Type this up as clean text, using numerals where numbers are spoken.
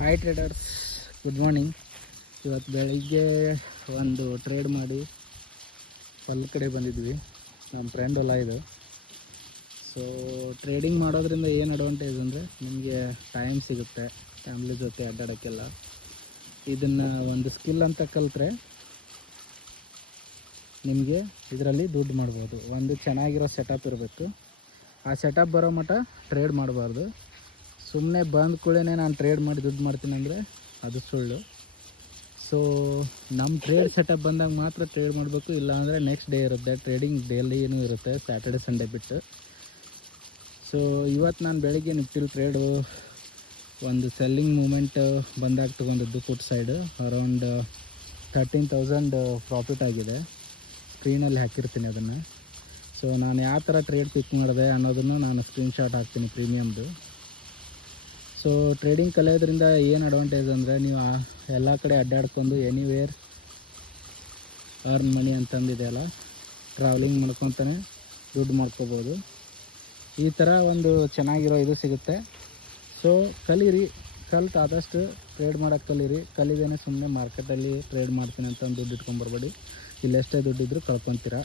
Hi traders, good morning. ಇವತ್ತು ಬೆಳಿಗ್ಗೆ ಒಂದು ಟ್ರೇಡ್ ಮಾಡಿ ಹೊಲ ಕಡೆ ಬಂದಿದ್ವಿ. ನಮ್ಮ ಫ್ರೆಂಡ್ ಹೊಲ ಇದು. ಸೊ ಟ್ರೇಡಿಂಗ್ ಮಾಡೋದ್ರಿಂದ ಏನು ಅಡ್ವಾಂಟೇಜ್ ಅಂದರೆ ನಿಮಗೆ ಟೈಮ್ ಸಿಗುತ್ತೆ ಫ್ಯಾಮ್ಲಿ ಜೊತೆ ಅಡ್ಡಾಡೋಕ್ಕೆಲ್ಲ. ಇದನ್ನು ಒಂದು ಸ್ಕಿಲ್ ಅಂತ ಕಲಿತ್ರೆ ನಿಮಗೆ ಇದರಲ್ಲಿ ದುಡ್ಡು ಮಾಡ್ಬೋದು. ಒಂದು ಚೆನ್ನಾಗಿರೋ ಸೆಟಪ್ ಇರಬೇಕು. ಆ ಸೆಟಪ್ ಬರೋ ಮಟ್ಟ ಟ್ರೇಡ್ ಮಾಡಬಾರ್ದು. ಸುಮ್ಮನೆ ಬಂದ ಕೂಡಲೇ ನಾನು ಟ್ರೇಡ್ ಮಾಡಿ ದುಡ್ಡು ಮಾಡ್ತೀನಿ ಅಂದರೆ ಅದು ಸುಳ್ಳು. ಸೊ ನಮ್ಮ ಟ್ರೇಡ್ ಸೆಟಪ್ ಬಂದಾಗ ಮಾತ್ರ ಟ್ರೇಡ್ ಮಾಡಬೇಕು. ಇಲ್ಲಾಂದರೆ ನೆಕ್ಸ್ಟ್ ಡೇ ಇರುತ್ತೆ, ಟ್ರೇಡಿಂಗ್ ಡೈಲಿನೂ ಇರುತ್ತೆ, ಸ್ಯಾಟರ್ಡೆ ಸಂಡೇ ಬಿಟ್ಟು. ಸೊ ಇವತ್ತು ನಾನು ಬೆಳಿಗ್ಗೆ ನಿಫ್ಟಿಲ್ ಟ್ರೇಡು ಒಂದು ಸೆಲ್ಲಿಂಗ್ ಮೂಮೆಂಟ್ ಬಂದಾಗ ತೊಗೊಂಡಿದ್ದು ಪುಟ್ ಸೈಡು ಅರೌಂಡ್ 13,000 ಪ್ರಾಫಿಟ್ ಆಗಿದೆ. ಸ್ಕ್ರೀನಲ್ಲಿ ಹಾಕಿರ್ತೀನಿ ಅದನ್ನು. ಸೊ ನಾನು ಯಾವ ಥರ ಟ್ರೇಡ್ ಪಿಕ್ ಮಾಡಿದೆ ಅನ್ನೋದನ್ನು ನಾನು ಸ್ಕ್ರೀನ್ಶಾಟ್ ಹಾಕ್ತೀನಿ ಪ್ರೀಮಿಯಮ್ದು. ಸೊ ಟ್ರೇಡಿಂಗ್ ಕಲಿಯೋದ್ರಿಂದ ಏನು ಅಡ್ವಾಂಟೇಜ್ ಅಂದರೆ ನೀವು ಎಲ್ಲ ಕಡೆ ಅಡ್ಡಾಡ್ಕೊಂಡು ಎನಿವೇರ್ ಅರ್ನ್ ಮನಿ ಅಂತಂದಿದೆಯಲ್ಲ, ಟ್ರಾವೆಲಿಂಗ್ ಮಾಡ್ಕೊತಾನೆ ದುಡ್ಡು ಮಾಡ್ಕೋಬೋದು. ಈ ಥರ ಒಂದು ಚೆನ್ನಾಗಿರೋ ಇದು ಸಿಗುತ್ತೆ. ಸೊ ಕಲೀರಿ, ಕಲ್ತು ಆದಷ್ಟು ಟ್ರೇಡ್ ಮಾಡೋಕ್ಕೆ ಕಲೀರಿ. ಕಲಿದೇನೆ ಸುಮ್ಮನೆ ಮಾರ್ಕೆಟಲ್ಲಿ ಟ್ರೇಡ್ ಮಾಡ್ತೀನಿ ಅಂತ ದುಡ್ಡು ಇಟ್ಕೊಂಬರ್ಬೇಡಿ. ಇಲ್ಲೆಷ್ಟೇ ದುಡ್ಡಿದ್ರೂ ಕಳ್ಕೊತೀರ.